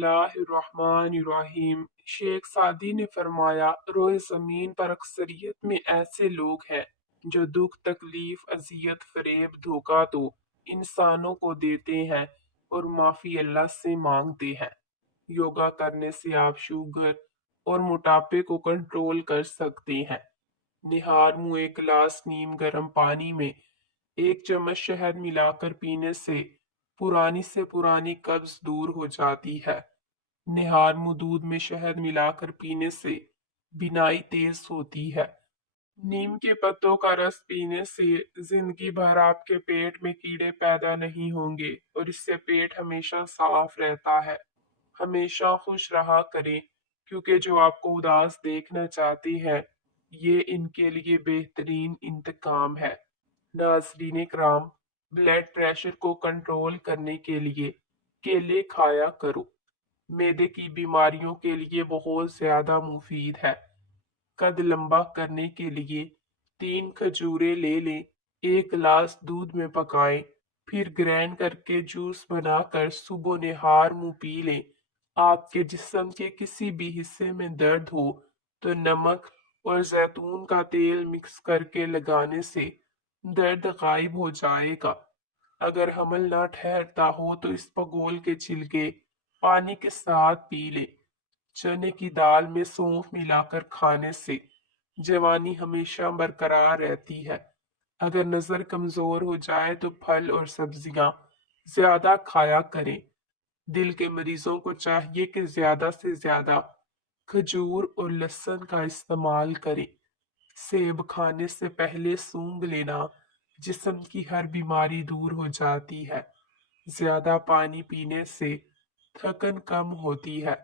बिस्मिल्लाहिर्रहमानिर्रहीम। शेख सादी ने फरमाया, रोए ज़मीन पर अक्सरियत में ऐसे लोग हैं जो दुख, तकलीफ, अजियत, फरेब, धोखा तो इंसानों को देते हैं और माफ़ी अल्लाह से मांगते हैं। योगा करने से आप शुगर और मोटापे को कंट्रोल कर सकते हैं। निहार मुँह एक गिलास नीम गर्म पानी में 1 चम्मच शहद मिलाकर पीने से पुरानी से पुरानी कब्ज दूर हो जाती है। निहार मुँह दूध में शहद मिलाकर पीने से बिनाई तेज होती है। नीम के पत्तों का रस पीने से जिंदगी भर आपके पेट में कीड़े पैदा नहीं होंगे और इससे पेट हमेशा साफ रहता है। हमेशा खुश रहा करें, क्योंकि जो आपको उदास देखना चाहते हैं, ये इनके लिए बेहतरीन इंतकाम है। नाज़रीन इकराम, ब्लड प्रेशर को कंट्रोल करने के लिए केले खाया करो। मैदे की बीमारियों के लिए बहुत ज्यादा मुफीद है। कद लंबा करने के लिए 3 खजूरें ले लें, 1 गिलास दूध में पकाएं, फिर ग्राइंड करके जूस बनाकर सुबह निहार मुंह पी लें। आपके जिस्म के किसी भी हिस्से में दर्द हो तो नमक और जैतून का तेल मिक्स करके लगाने से दर्द गायब हो जाएगा। अगर हमल ना ठहरता हो तो इस पगोल के छिलके पानी के साथ पी ले। चने की दाल में सौंफ मिलाकर खाने से जवानी हमेशा बरकरार रहती है। अगर नजर कमजोर हो जाए तो फल और सब्जियां ज्यादा खाया करें। दिल के मरीजों को चाहिए कि ज्यादा से ज्यादा खजूर और लहसुन का इस्तेमाल करें। सेब खाने से पहले सूंघ लेना जिस्म की हर बीमारी दूर हो जाती है। ज्यादा पानी पीने से थकन कम होती है।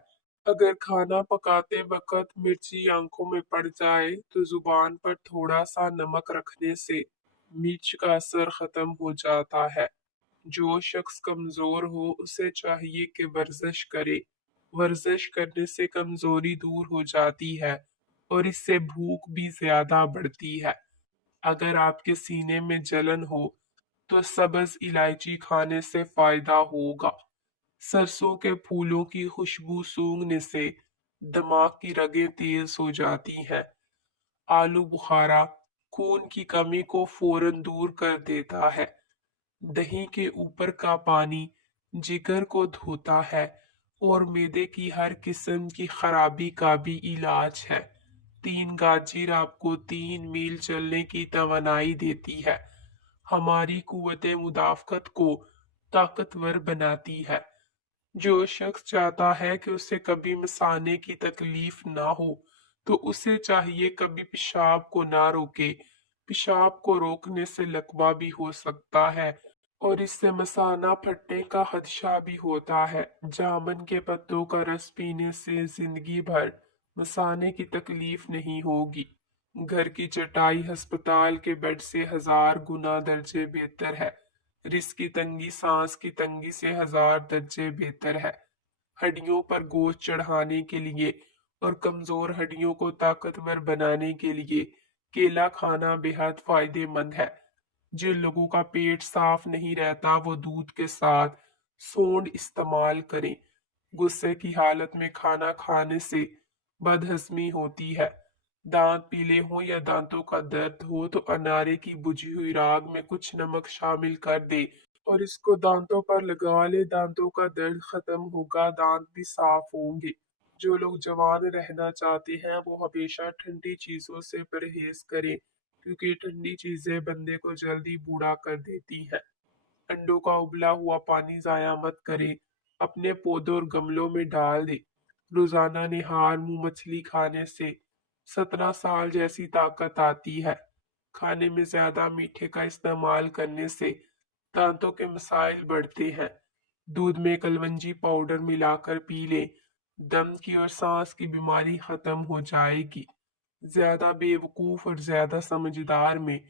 अगर खाना पकाते वक्त मिर्ची आंखों में पड़ जाए तो जुबान पर थोड़ा सा नमक रखने से मिर्च का असर खत्म हो जाता है। जो शख्स कमजोर हो उसे चाहिए कि वर्जिश करे। वर्जिश करने से कमजोरी दूर हो जाती है और इससे भूख भी ज्यादा बढ़ती है। अगर आपके सीने में जलन हो तो सब्ज इलायची खाने से फायदा होगा। सरसों के फूलों की खुशबू सूंघने से दिमाग की रगें तेज हो जाती हैं। आलू बुखारा खून की कमी को फौरन दूर कर देता है। दही के ऊपर का पानी जिगर को धोता है और मैदे की हर किस्म की खराबी का भी इलाज है। 3 गाजर आपको 3 मील चलने की तवानाई देती है। हमारी कुव्वत मुदाफ़कत को ताकतवर बनाती है। जो शख्स चाहता है कि उसे कभी मसाने की तकलीफ ना हो तो उसे चाहिए कभी पेशाब को ना रोके। पेशाब को रोकने से लकवा भी हो सकता है और इससे मसाना फटने का खदशा भी होता है। जामन के पत्तों का रस पीने से जिंदगी भर मसाने की तकलीफ नहीं होगी। घर की चटाई अस्पताल के बेड से 1000 गुना दर्जे बेहतर है। रिस्क की तंगी सांस की तंगी से 1000 दर्जे बेहतर है। हड्डियों पर गोश्त चढ़ाने के लिए और कमजोर हड्डियों को ताकतवर बनाने के लिए केला खाना बेहद फायदेमंद है। जिन लोगों का पेट साफ नहीं रहता वो दूध के साथ सोंड इस्तेमाल करें। गुस्से की हालत में खाना खाने से बदहजमी होती है। दांत पीले हों या दांतों का दर्द हो तो अनारे की बुझी हुई राख में कुछ नमक शामिल कर दे और इसको दांतों पर लगा ले। दांतों का दर्द खत्म होगा, दांत भी साफ होंगे। जो लोग जवान रहना चाहते हैं वो हमेशा ठंडी चीजों से परहेज करें, क्योंकि ठंडी चीजें बंदे को जल्दी बूढ़ा कर देती हैं। अंडों का उबला हुआ पानी जाया मत करें, अपने पौधों और गमलों में डाल दे। रोजाना निहार मुंह मछली खाने से 17 साल जैसी ताकत आती है। खाने में ज्यादा मीठे का इस्तेमाल करने से दांतों के मसाइल बढ़ते हैं। दूध में कलवंजी पाउडर मिलाकर पी ले, दम की और सांस की बीमारी खत्म हो जाएगी। ज्यादा बेवकूफ और ज्यादा समझदार में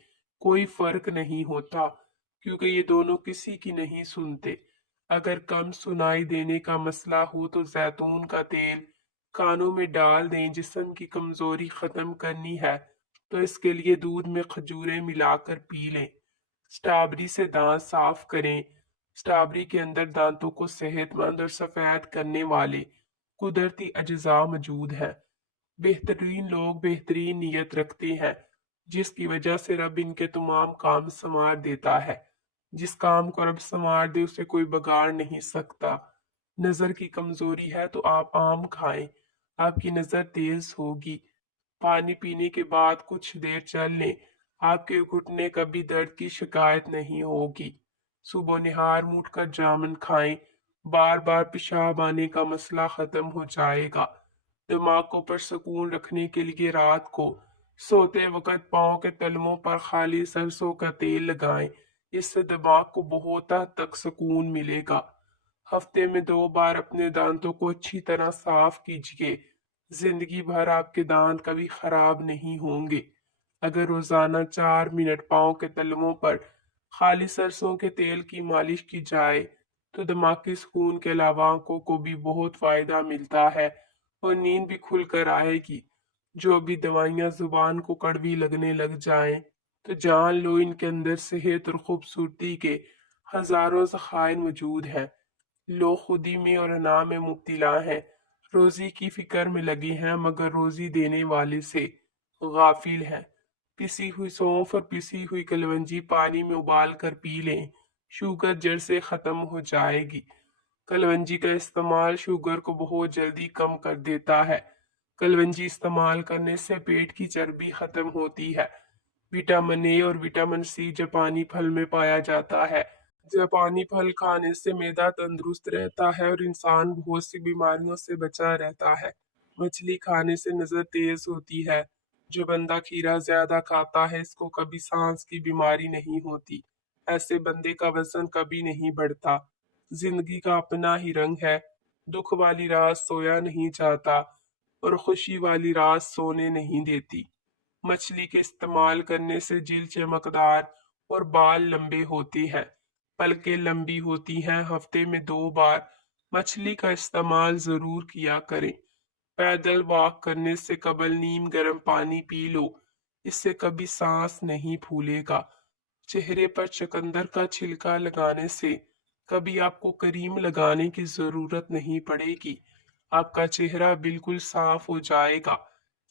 कोई फर्क नहीं होता, क्योंकि ये दोनों किसी की नहीं सुनते। अगर कम सुनाई देने का मसला हो तो जैतून का तेल कानों में डाल दें। जिस्म की कमजोरी खत्म करनी है तो इसके लिए दूध में खजूरें मिलाकर पी लें। स्ट्रॉबेरी से दांत साफ करें। स्ट्रॉबेरी के अंदर दांतों को सेहतमंद और सफेद करने वाले कुदरती अज्जा मौजूद हैं। बेहतरीन लोग बेहतरीन नीयत रखते हैं, जिसकी वजह से रब इनके तमाम काम संवार देता है। जिस काम को रब संवार दे उसे कोई बिगाड़ नहीं सकता। नजर की कमजोरी है तो आप आम खाएं, आपकी नजर तेज होगी। पानी पीने के बाद कुछ देर चल लें, आपके घुटने कभी दर्द की शिकायत नहीं होगी। सुबह निहार में उठकर जामुन खाएं, बार बार पेशाब आने का मसला खत्म हो जाएगा। दिमाग को पुरसकून रखने के लिए रात को सोते वक्त पाँव के तलवों पर खाली सरसों का तेल लगाएं, इससे दिमाग को बहुत हद तक सुकून मिलेगा। हफ्ते में 2 बार अपने दांतों को अच्छी तरह साफ कीजिए, जिंदगी भर आपके दांत कभी खराब नहीं होंगे। अगर रोजाना 4 मिनट पाँव के तलवों पर खाली सरसों के तेल की मालिश की जाए तो दिमागी सुकून के अलावा आंखों को भी बहुत फायदा मिलता है और नींद भी खुलकर आएगी। जो भी दवाइयाँ जुबान को कड़वी लगने लग जाएं तो जान लो इनके अंदर सेहत और खूबसूरती के हजारों ज़खायर मौजूद हैं। लोग खुदी में और अना में मुब्तला हैं, रोजी की फिक्र में लगे हैं मगर रोजी देने वाले से गाफिल हैं। पिसी हुई सौंफ और पिसी हुई कलवंजी पानी में उबाल कर पी लें, शुगर जड़ से खत्म हो जाएगी। कलवंजी का इस्तेमाल शुगर को बहुत जल्दी कम कर देता है। कलवंजी इस्तेमाल करने से पेट की चर्बी खत्म होती है। विटामिन ए और विटामिन सी जापानी फल में पाया जाता है। जापानी फल खाने से मैदा तंदुरुस्त रहता है और इंसान बहुत सी बीमारियों से बचा रहता है। मछली खाने से नजर तेज होती है। जो बंदा खीरा ज्यादा खाता है इसको कभी सांस की बीमारी नहीं होती। ऐसे बंदे का वजन कभी नहीं बढ़ता। जिंदगी का अपना ही रंग है। दुख वाली रात सोया नहीं जाता और खुशी वाली रात सोने नहीं देती। मछली के इस्तेमाल करने से जिल्द चमकदार और बाल लंबे होते हैं। पलकें लंबी होती हैं। हफ्ते में 2 बार मछली का इस्तेमाल जरूर किया करें। पैदल वॉक करने से कबल नीम गर्म पानी पी लो, इससे कभी सांस नहीं फूलेगा। चेहरे पर चुकंदर का छिलका लगाने से कभी आपको क्रीम लगाने की जरूरत नहीं पड़ेगी। आपका चेहरा बिल्कुल साफ हो जाएगा।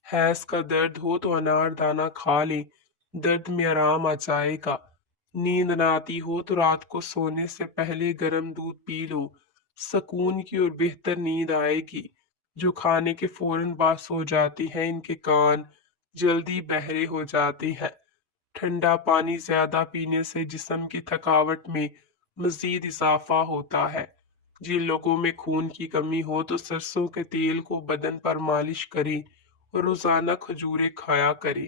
हैज का दर्द हो तो अनार दाना खा लें, दर्द में आराम आ जाएगा। नींद ना आती हो तो रात को सोने से पहले गर्म दूध पी लो, सुकून की और बेहतर नींद आएगी। जो खाने के फौरन बाद सो जाते हैं इनके कान जल्दी बहरे हो जाते हैं। ठंडा पानी ज्यादा पीने से जिस्म की थकावट में मजीद इजाफा होता है। जिन लोगों में खून की कमी हो तो सरसों के तेल को बदन पर मालिश करें और रोजाना खजूरें खाया करें,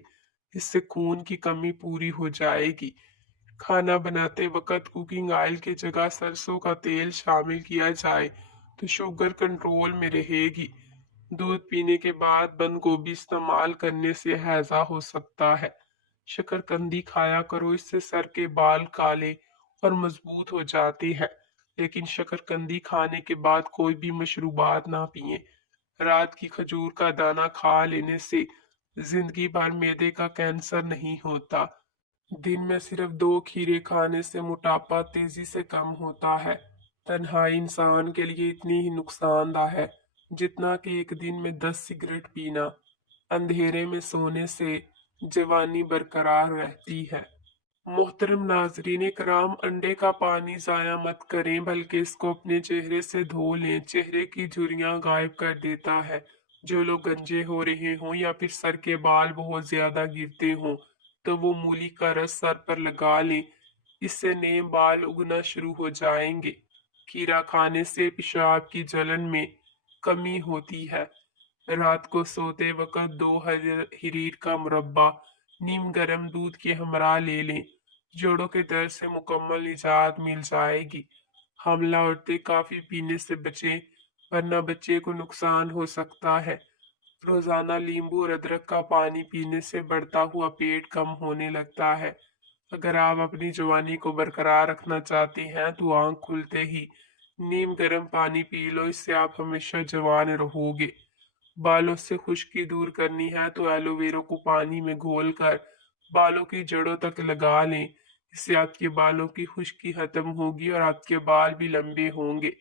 इससे खून की कमी पूरी हो जाएगी। खाना बनाते वक्त कुकिंग ऑयल की जगह सरसों का तेल शामिल किया जाए तो शुगर कंट्रोल में रहेगी। दूध पीने के बाद बंद गोभी इस्तेमाल करने से हैजा हो सकता है। शकरकंदी खाया करो, इससे सर के बाल काले और मजबूत हो जाते हैं। लेकिन शकरकंदी खाने के बाद कोई भी मशरूबात ना पिए। रात की खजूर का दाना खा लेने से जिंदगी भर मैदे का कैंसर नहीं होता। दिन में सिर्फ 2 खीरे खाने से मोटापा तेजी से कम होता है। तन्हाई इंसान के लिए इतनी ही नुकसानदा है जितना कि एक दिन में 10 सिगरेट पीना। अंधेरे में सोने से जवानी बरकरार रहती है। मोहतरम नाजरीन कराम, अंडे का पानी जाया मत करें बल्कि इसको अपने चेहरे से धो लें। चेहरे की झुर्रियां गायब कर देता है। जो लोग गंजे हो रहे हों या फिर सर के बाल बहुत ज्यादा गिरते हों तो वो मूली का रस सर पर लगा लें, इससे नए बाल उगना शुरू हो जाएंगे। खीरा खाने से पेशाब की जलन में कमी होती है। रात को सोते वक्त 2 हिरीर का मुरब्बा नीम गर्म दूध के हमरा ले लें, जोड़ों के दर्द से मुकम्मल निजात मिल जाएगी। हमला औरतें काफी पीने से बचें वरना बच्चे को नुकसान हो सकता है। रोजाना नींबू और अदरक का पानी पीने से बढ़ता हुआ पेट कम होने लगता है। अगर आप अपनी जवानी को बरकरार रखना चाहते हैं तो आंख खुलते ही नीम गर्म पानी पी लो, इससे आप हमेशा जवान रहोगे। बालों से खुश्की दूर करनी है तो एलोवेरा को पानी में घोलकर बालों की जड़ों तक लगा लें, इससे आपके बालों की खुश्की खत्म होगी और आपके बाल भी लंबे होंगे।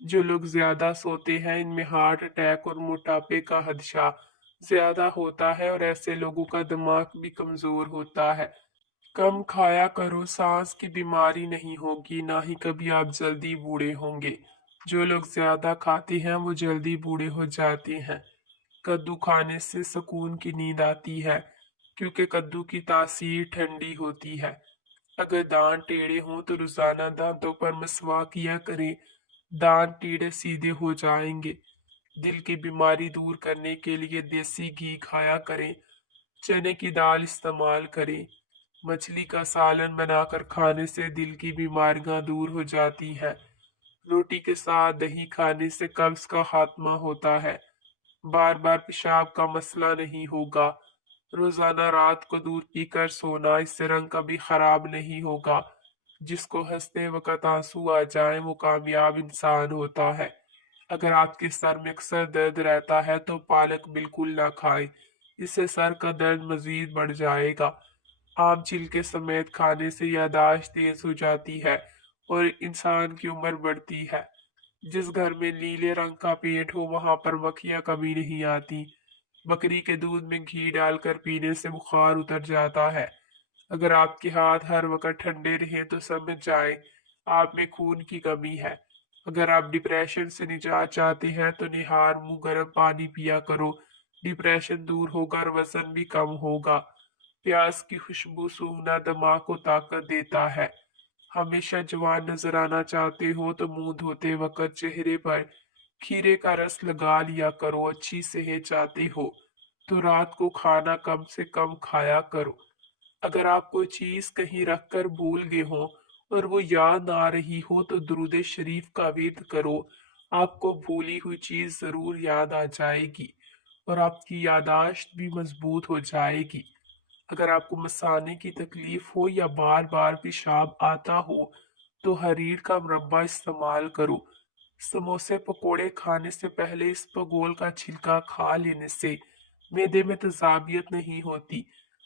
जो लोग ज्यादा सोते हैं इनमें हार्ट अटैक और मोटापे का खदशा ज्यादा होता है और ऐसे लोगों का दिमाग भी कमजोर होता है। कम खाया करो, सांस की बीमारी नहीं होगी, ना ही कभी आप जल्दी बूढ़े होंगे। जो लोग ज्यादा खाते हैं वो जल्दी बूढ़े हो जाते हैं। कद्दू खाने से सुकून की नींद आती है क्योंकि कद्दू की तासीर ठंडी होती है। अगर दांत टेढ़े हों तो रोजाना दांतों पर मसवाक किया करें, दांत टेढ़े सीधे हो जाएंगे। दिल की बीमारी दूर करने के लिए देसी घी खाया करें, चने की दाल इस्तेमाल करें। मछली का सालन बनाकर खाने से दिल की बीमारियां दूर हो जाती हैं। रोटी के साथ दही खाने से कब्ज का खात्मा होता है। बार बार पेशाब का मसला नहीं होगा। रोजाना रात को दूध पीकर सोना, इससे रंग कभी खराब नहीं होगा। जिसको हंसते वक्त आंसू आ जाए वो कामयाब इंसान होता है। अगर आपके सर में अक्सर दर्द रहता है तो पालक बिल्कुल ना खाएं, इससे सर का दर्द मजीद बढ़ जाएगा। आम छिलके समेत खाने से याददाश्त तेज हो जाती है और इंसान की उम्र बढ़ती है। जिस घर में नीले रंग का पेंट हो वहां पर मक्खियां कभी नहीं आती। बकरी के दूध में घी डालकर पीने से बुखार उतर जाता है। अगर आपके हाथ हर वक्त ठंडे रहे तो समझ जाएं आप में खून की कमी है। अगर आप डिप्रेशन से निजात चाहते हैं तो निहार मुंह गर्म पानी पिया करो। डिप्रेशन दूर होगा और वजन भी कम होगा। प्याज की खुशबू सूंघना दिमाग को ताकत देता है। हमेशा जवान नजर आना चाहते हो तो मुंह धोते वक्त चेहरे पर खीरे का रस लगा लिया करो। अच्छी सेहत चाहते हो तो रात को खाना कम से कम खाया करो। अगर आप कोई चीज कहीं रख कर भूल गए हो और वो याद आ रही हो तो दुरूद शरीफ का विर्द करो। आपको भूली हुई चीज जरूर याद आ जाएगी और आपकी यादाश्त भी मजबूत हो जाएगी। अगर आपको मसाने की तकलीफ हो या बार बार पेशाब आता हो तो हरीर का मुरब्बा इस्तेमाल करो। समोसे पकोड़े खाने से पहले इस पगोल का छिलका खा लेने से मैदे में तेजाबियत नहीं होती।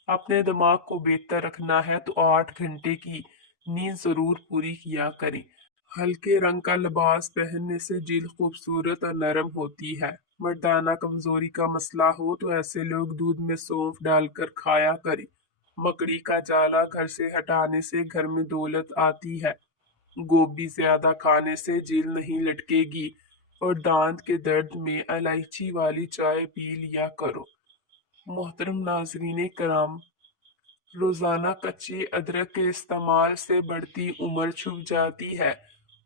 अपने दिमाग को बेहतर रखना है तो 8 घंटे की नींद जरूर पूरी किया करें। हल्के रंग का लिबास पहनने से जिल्द खूबसूरत और नरम होती है। मर्दाना कमजोरी का मसला हो तो ऐसे लोग दूध में सौंफ डालकर खाया करें। मकड़ी का जाला घर से हटाने से घर में दौलत आती है। गोभी ज्यादा खाने से जेल नहीं लटकेगी और दांत के दर्द में इलायची वाली चाय पी लिया करो। मोहतरम नाजरीन कराम, रोजाना कच्चे अदरक के इस्तेमाल से बढ़ती उम्र छुप जाती है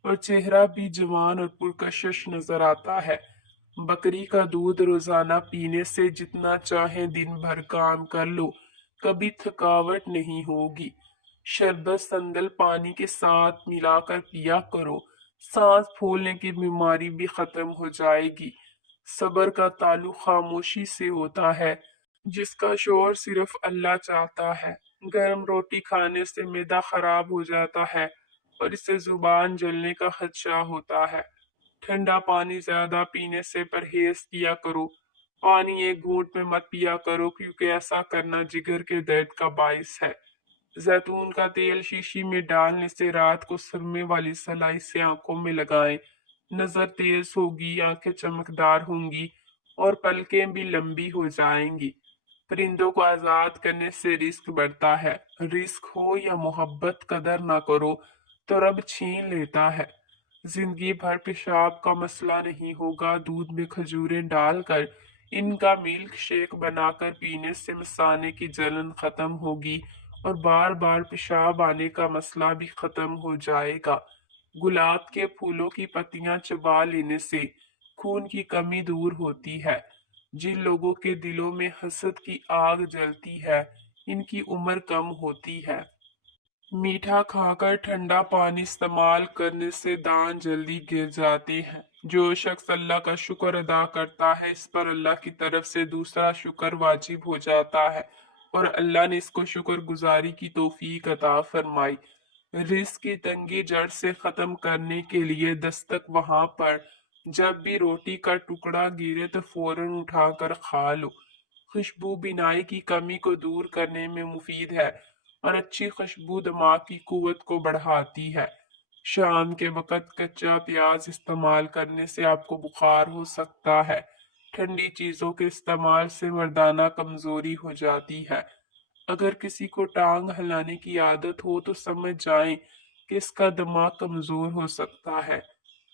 और चेहरा भी जवान और पुरकशिश नजर आता है। बकरी का दूध रोजाना पीने से जितना चाहे दिन भर काम कर लो, कभी थकावट नहीं होगी। शरबत संदल पानी के साथ मिलाकर पिया करो, सांस फूलने की बीमारी भी खत्म हो जाएगी। सब्र का ताल्लुक खामोशी से होता है जिसका शोर सिर्फ अल्लाह चाहता है। गर्म रोटी खाने से मैदा खराब हो जाता है और इससे जुबान जलने का खदशा होता है। ठंडा पानी ज्यादा पीने से परहेज किया करो। पानी एक घूंट में मत पिया करो क्योंकि ऐसा करना जिगर के दर्द का बायस है। जैतून का तेल शीशी में डालने से रात को सुरमे वाली सलाई से आंखों में लगाएं। नजर तेज होगी, आंखें चमकदार होंगी और पलकें भी लंबी हो जाएंगी। परिंदों को आजाद करने से रिस्क बढ़ता है। रिस्क हो या मोहब्बत, कदर ना करो तो रब छीन लेता है। जिंदगी भर पेशाब का मसला नहीं होगा। दूध में खजूरें डालकर इनका मिल्क शेक बनाकर पीने से मसाने की जलन खत्म होगी और बार बार पेशाब आने का मसला भी खत्म हो जाएगा। गुलाब के फूलों की पत्तियां चबा लेने से खून की कमी दूर होती है। जिन लोगों के दिलों में हसद की आग जलती है इनकी उम्र कम होती है। मीठा खाकर ठंडा पानी इस्तेमाल करने से दांत जल्दी गिर जाते हैं। जो शख्स अल्लाह का शुक्र अदा करता है इस पर अल्लाह की तरफ से दूसरा शुक्र वाजिब हो जाता है और अल्लाह ने इसको शुक्र गुजारी की तौफीक अता फरमाई। रिस्क की तंगी जड़ से खत्म करने के लिए दस्तक वहां पर जब भी रोटी का टुकड़ा गिरे तो फौरन उठाकर खा लो। खुशबू बिनाई की कमी को दूर करने में मुफीद है اور اچھی خوشبو دماغ کی قوت کو بڑھاتی ہے۔ شام کے وقت کچا پیاز استعمال کرنے سے آپ کو بخار ہو سکتا ہے۔ ٹھنڈی چیزوں کے استعمال سے مردانہ کمزوری ہو جاتی ہے۔ اگر کسی کو ٹانگ ہلانے کی عادت ہو تو سمجھ جائیں کہ اس کا دماغ کمزور ہو سکتا ہے۔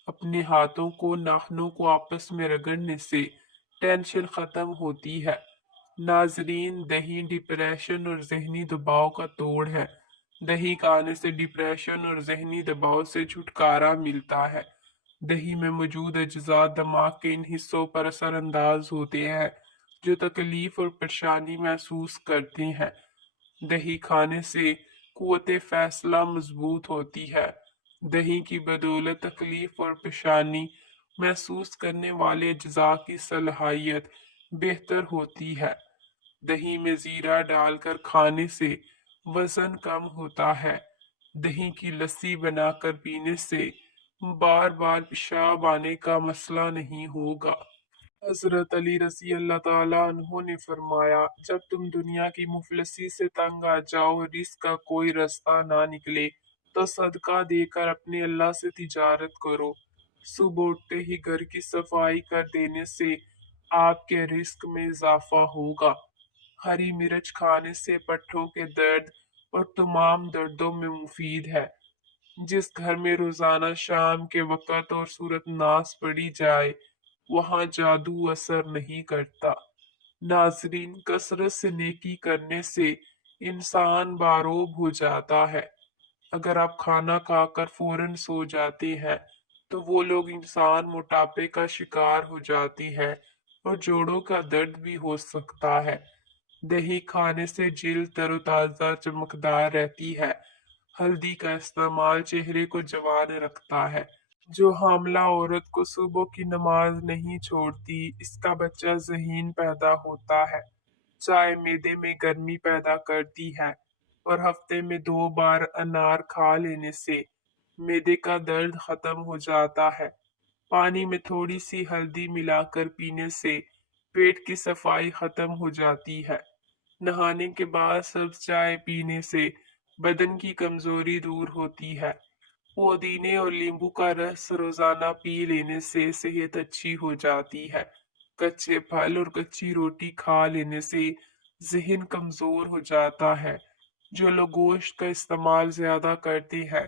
اپنے ہاتھوں کو ناخنوں کو آپس میں رگڑنے سے ٹینشن ختم ہوتی ہے۔ ناظرین، دہی ڈپریشن اور ذہنی دباؤ کا توڑ ہے۔ دہی کھانے سے ڈپریشن اور ذہنی دباؤ سے چھٹکارا ملتا ہے۔ دہی میں موجود اجزاء دماغ کے ان حصوں پر اثر انداز ہوتے ہیں جو تکلیف اور پریشانی محسوس کرتے ہیں۔ دہی کھانے سے قوت فیصلہ مضبوط ہوتی ہے۔ دہی کی بدولت تکلیف اور پریشانی محسوس کرنے والے اجزاء کی صلاحیت بہتر ہوتی ہے۔ دہی میں زیرہ ڈال کر کھانے سے وزن کم ہوتا ہے۔ دہی کی لسی بنا کر پینے سے بار بار پیشاب آنے کا مسئلہ نہیں ہوگا۔ حضرت علی رضی اللہ تعالیٰ عنہ نے فرمایا، جب تم دنیا کی مفلسی سے تنگ آ جاؤ اور رزق کا کوئی رستہ نہ نکلے تو صدقہ دے کر اپنے اللہ سے تجارت کرو۔ صبح اٹھتے ہی گھر کی صفائی کر دینے سے آپ کے رزق میں اضافہ ہوگا۔ ہری مرچ کھانے سے پٹھوں کے درد اور تمام دردوں میں مفید ہے۔ جس گھر میں روزانہ شام کے وقت اور سورت ناس پڑھی جائے وہاں جادو اثر نہیں کرتا۔ ناظرین، کثرت سے نیکی کرنے سے انسان باروب ہو جاتا ہے۔ اگر آپ کھانا کھا کر فوراً سو جاتے ہیں تو وہ لوگ انسان موٹاپے کا شکار ہو جاتی ہے اور جوڑوں کا درد بھی ہو سکتا ہے۔ دہی کھانے سے جلد تر و تازہ چمکدار رہتی ہے۔ ہلدی کا استعمال چہرے کو جوان رکھتا ہے۔ جو حاملہ عورت کو صبح کی نماز نہیں چھوڑتی اس کا بچہ ذہین پیدا ہوتا ہے۔ چائے معدے میں گرمی پیدا کرتی ہے اور ہفتے میں 2 بار انار کھا لینے سے معدے کا درد ختم ہو جاتا ہے۔ پانی میں تھوڑی سی ہلدی ملا کر پینے سے پیٹ کی صفائی ختم ہو جاتی ہے۔ نہانے کے بعد سبز چائے پینے سے بدن کی کمزوری دور ہوتی ہے۔ پودینے اور لیمبو کا رس روزانہ پی لینے سے صحت اچھی ہو جاتی ہے۔ کچے پھل اور کچی روٹی کھا لینے سے ذہن کمزور ہو جاتا ہے۔ جو لوگ گوشت کا استعمال زیادہ کرتے ہیں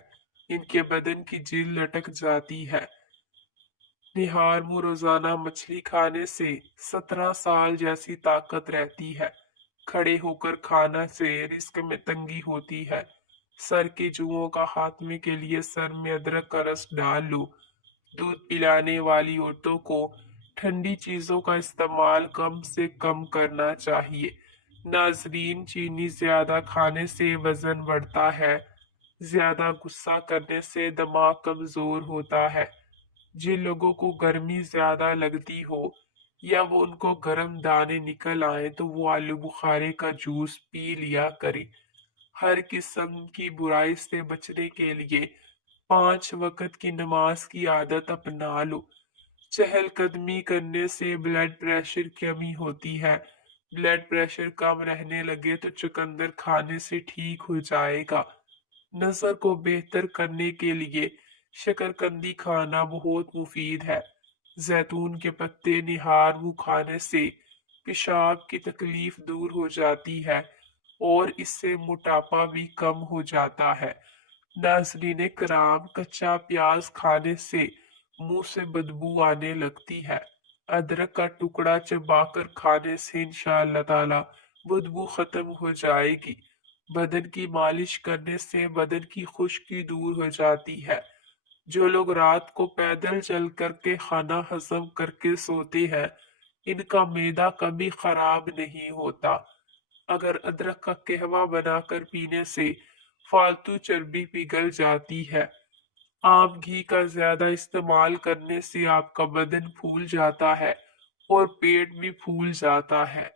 ان کے بدن کی جلد لٹک جاتی ہے۔ نہار منہ روزانہ مچھلی کھانے سے 17 سال جیسی طاقت رہتی ہے۔ کھڑے ہو کر کھانا سے رزق میں تنگی ہوتی ہے۔ سر کے جوؤں کا خاتمے کے لیے سر میں ادرک کا رس ڈال لو۔ دودھ پلانے والی عورتوں کو ٹھنڈی چیزوں کا استعمال کم سے کم کرنا چاہیے۔ ناظرین، چینی زیادہ کھانے سے وزن بڑھتا ہے۔ زیادہ غصہ کرنے سے دماغ کمزور ہوتا ہے۔ جن لوگوں کو گرمی زیادہ لگتی ہو یا وہ ان کو گرم دانے نکل آئے تو وہ آلو بخارے کا جوس پی لیا کرے۔ ہر قسم کی برائی سے بچنے کے لیے 5 وقت کی نماز کی عادت اپنا لو۔ چہل قدمی کرنے سے بلڈ پریشر کی کمی ہوتی ہے۔ بلڈ پریشر کم رہنے لگے تو چقندر کھانے سے ٹھیک ہو جائے گا۔ نظر کو بہتر کرنے کے لیے شکرقندی کھانا بہت مفید ہے۔ زیتون کے پتے نہار منہ کھانے سے پیشاب کی تکلیف دور ہو جاتی ہے اور اس سے موٹاپا بھی کم ہو جاتا ہے۔ ناظرین کرام، کچا پیاز کھانے سے منہ سے بدبو آنے لگتی ہے۔ ادرک کا ٹکڑا چبا کر کھانے سے انشاءاللہ تعالی بدبو ختم ہو جائے گی۔ بدن کی مالش کرنے سے بدن کی خشکی دور ہو جاتی ہے۔ جو لوگ رات کو پیدل چل کر کے کھانا ہضم کر کے سوتے ہیں ان کا معدہ کبھی خراب نہیں ہوتا۔ اگر ادرک کا قہوہ بنا کر پینے سے فالتو چربی پگھل جاتی ہے۔ عام گھی کا زیادہ استعمال کرنے سے آپ کا بدن پھول جاتا ہے اور پیٹ بھی پھول جاتا ہے۔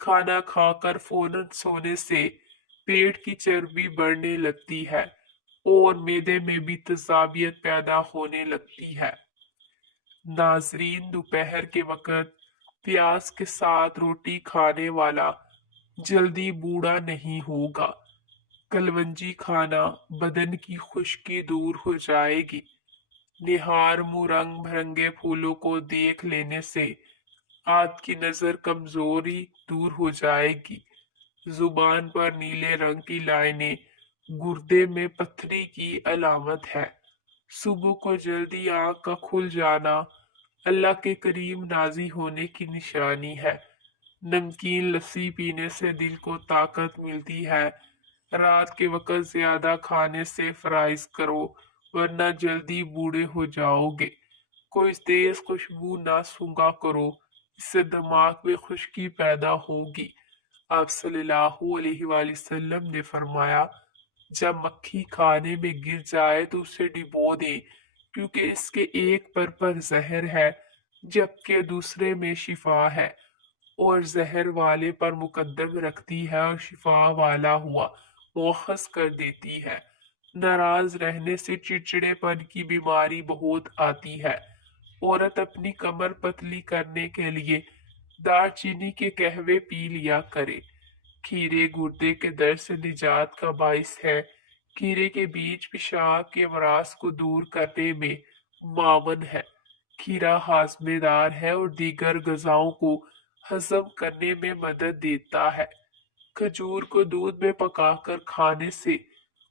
کھانا کھا کر فوراً سونے سے پیٹ کی چربی بڑھنے لگتی ہے اور معدے میں بھی تیزابیت پیدا ہونے لگتی ہے۔ ناظرین، دوپہر کے وقت پیاز کے ساتھ روٹی کھانے والا جلدی بوڑھا نہیں ہوگا۔ کلونجی کھانا بدن کی خشکی دور ہو جائے گی۔ نہار منہ رنگ برنگے پھولوں کو دیکھ لینے سے آپ کی نظر کمزوری دور ہو جائے گی۔ زبان پر نیلے رنگ کی لائنیں گردے میں پتھری کی علامت ہے۔ صبح کو جلدی آنکھ کا کھل جانا اللہ کے کریم نازی ہونے کی نشانی ہے۔ نمکین لسی پینے سے دل کو طاقت ملتی ہے۔ رات کے وقت زیادہ کھانے سے فرائض کرو ورنہ جلدی بوڑھے ہو جاؤ گے۔ کوئی تیز خوشبو نہ سونگھا کرو، اس سے دماغ میں خشکی پیدا ہوگی۔ آپ صلی اللہ علیہ وآلہ وسلم نے فرمایا، جب مکھی کھانے میں گر جائے تو اسے ڈبو دے، کیونکہ اس کے ایک پر زہر ہے جبکہ دوسرے میں شفا ہے، اور زہر والے پر مقدم رکھتی ہے اور شفا والا ہوا مؤخذ کر دیتی ہے۔ ناراض رہنے سے چڑچڑے پن کی بیماری بہت آتی ہے۔ عورت اپنی کمر پتلی کرنے کے لیے دار چینی کے قہوے پی لیا کرے۔ کھیرے گردے کے درد سے نجات کا باعث ہے۔ کھیرے کے بیج پیشاب کے امراض کو دور کرنے میں معاون ہے۔ کھیرا ہاضمے دار ہے اور دیگر غذاؤں کو ہضم کرنے میں مدد دیتا ہے۔ کھجور کو دودھ میں پکا کر کھانے سے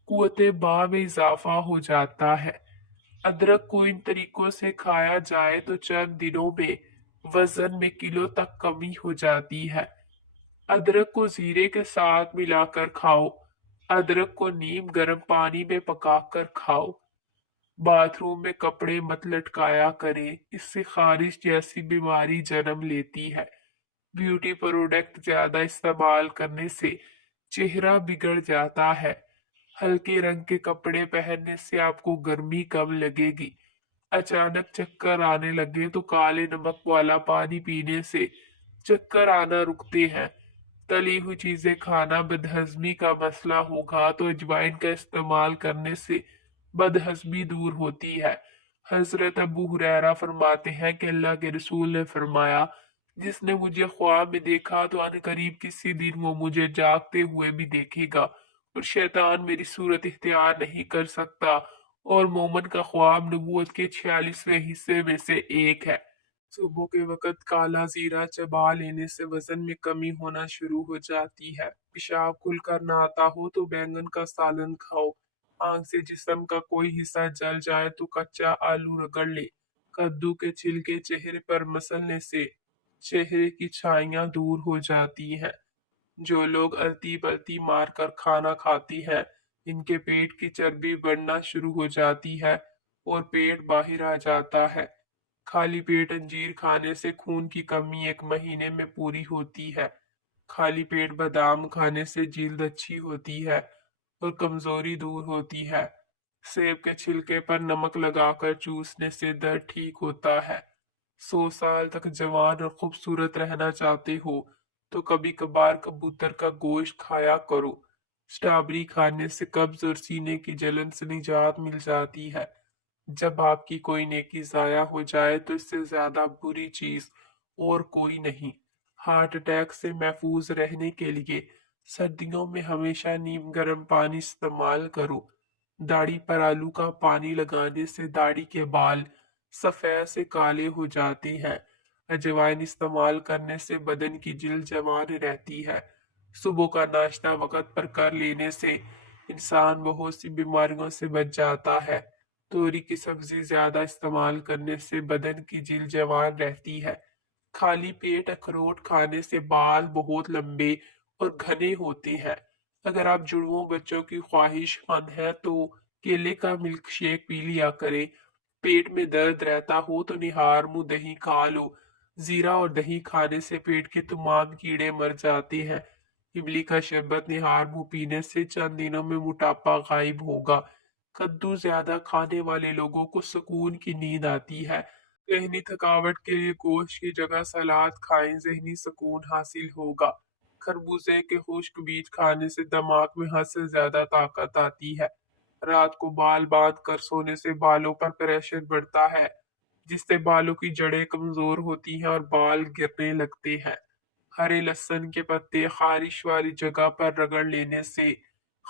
قوت باں میں اضافہ ہو جاتا ہے۔ ادرک کو ان طریقوں سے کھایا جائے تو چند دنوں میں وزن میں کلو تک کمی ہو جاتی ہے۔ ادرک کو زیرے کے ساتھ ملا کر کھاؤ۔ ادرک کو نیم گرم پانی میں پکا کر کھاؤ۔ باتھ روم میں کپڑے مت لٹکایا کریں، اس سے خارش جیسی بیماری جنم لیتی ہے۔ بیوٹی پروڈکٹ زیادہ استعمال کرنے سے چہرہ بگڑ جاتا ہے۔ ہلکے رنگ کے کپڑے پہننے سے آپ کو گرمی کم لگے گی۔ اچانک چکر آنے لگے تو کالے نمک والا پانی پینے سے چکر آنا رکتے ہیں۔ تلی ہوئی چیزیں کھانا بدہضمی کا مسئلہ ہوگا تو اجوائن کا استعمال کرنے سے بدہضمی دور ہوتی ہے۔ حضرت ابو ہریرہ فرماتے ہیں کہ اللہ کے رسول نے فرمایا، جس نے مجھے خواب میں دیکھا تو ان قریب کسی دن وہ مجھے جاگتے ہوئے بھی دیکھے گا، اور شیطان میری صورت اختیار نہیں کر سکتا، اور مومن کا خواب نبوت کے 46ویں حصے میں سے ایک ہے۔ صبح کے وقت کالا زیرہ چبا لینے سے وزن میں کمی ہونا شروع ہو جاتی ہے۔ پیشاب کھل کر نہ آتا ہو تو بینگن کا سالن کھاؤ۔ آنکھ سے جسم کا کوئی حصہ جل جائے تو کچا آلو رگڑ لے۔ کدو کے چھلکے چہرے پر مسلنے سے چہرے کی چھائیاں دور ہو جاتی ہیں۔ جو لوگ الٹی پلٹی مار کر کھانا کھاتی ہیں، ان کے پیٹ کی چربی بڑھنا شروع ہو جاتی ہے اور پیٹ باہر آ جاتا ہے۔ خالی پیٹ انجیر کھانے سے خون کی کمی 1 مہینے میں پوری ہوتی ہے۔ خالی پیٹ بادام کھانے سے جلد اچھی ہوتی ہے اور کمزوری دور ہوتی ہے۔ سیب کے چھلکے پر نمک لگا کر چوسنے سے درد ٹھیک ہوتا ہے۔ 100 سال تک جوان اور خوبصورت رہنا چاہتے ہو تو کبھی کبھار کبوتر کا گوشت کھایا کرو۔ اسٹرابیری کھانے سے قبض اور سینے کی جلن سے نجات مل جاتی ہے۔ جب آپ کی کوئی نیکی ضائع ہو جائے تو اس سے زیادہ بری چیز اور کوئی نہیں۔ ہارٹ اٹیک سے محفوظ رہنے کے لیے سردیوں میں ہمیشہ نیم گرم پانی استعمال کرو۔ داڑھی پر آلو کا پانی لگانے سے داڑھی کے بال سفید سے کالے ہو جاتے ہیں۔ اجوائن استعمال کرنے سے بدن کی جلد جوان رہتی ہے۔ صبح کا ناشتہ وقت پر کر لینے سے انسان بہت سی بیماریوں سے بچ جاتا ہے۔ توری کی سبزی زیادہ استعمال کرنے سے بدن کی جلد جوان رہتی ہے۔ خالی پیٹ اخروٹ کھانے سے بال بہت لمبے اور گھنے ہوتے ہیں۔ اگر آپ جڑواں بچوں کی خواہش مند ہیں تو کیلے کا ملک شیک پی لیا کریں۔ پیٹ میں درد رہتا ہو تو نہار منہ دہی کھا لو۔ زیرہ اور دہی کھانے سے پیٹ کے تمام کیڑے مر جاتے ہیں۔ املی کا شربت نہار منہ پینے سے چند دنوں میں موٹاپا غائب ہوگا۔ کدو زیادہ کھانے والے لوگوں کو سکون کی نیند آتی ہے۔ ذہنی تھکاوٹ کے لیے گوشت کی جگہ سلاد کھائیں، ذہنی سکون حاصل ہوگا۔ خربوزے کے خشک بیج کھانے سے دماغ میں حد سے زیادہ طاقت آتی ہے۔ رات کو بال باندھ کر سونے سے بالوں پر پریشر بڑھتا ہے، جس سے بالوں کی جڑیں کمزور ہوتی ہیں اور بال گرنے لگتے ہیں۔ ہرے لہسن کے پتے خارش والی جگہ پر رگڑ لینے سے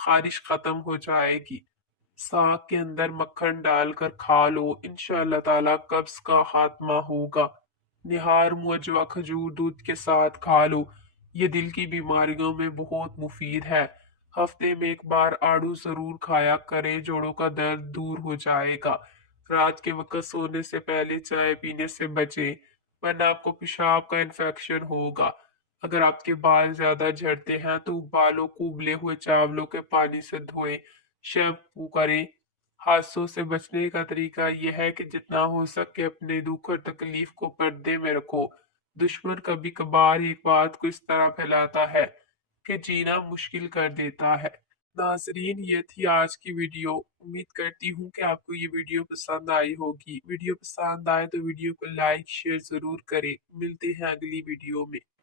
خارش ختم ہو جائے گی۔ ساگ کے اندر مکھن ڈال کر کھا لو، انشاءاللہ تعالیٰ قبض کا خاتمہ ہوگا۔ نہار موجوا کھجور دودھ کے ساتھ کھا لو، یہ دل کی بیماریوں میں بہت مفید ہے۔ ہفتے میں ایک بار آڑو ضرور کھایا کرے، جوڑوں کا درد دور ہو جائے گا۔ رات کے وقت سونے سے پہلے چائے پینے سے بچیں، ورنہ آپ کو پیشاب کا انفیکشن ہوگا۔ اگر آپ کے بال زیادہ جھڑتے ہیں تو بالوں کو ابلے ہوئے چاولوں کے پانی سے دھوئیں، شیمپو کریں۔ حادثوں سے بچنے کا طریقہ یہ ہے کہ جتنا ہو سکے اپنے دکھ اور تکلیف کو پردے میں رکھو۔ دشمن کبھی کبھار ایک بات کو اس طرح پھیلاتا ہے کہ جینا مشکل کر دیتا ہے۔ ناظرین، یہ تھی آج کی ویڈیو۔ امید کرتی ہوں کہ آپ کو یہ ویڈیو پسند آئی ہوگی۔ ویڈیو پسند آئے تو ویڈیو کو لائک شیئر ضرور کریں۔ ملتے ہیں اگلی ویڈیو میں۔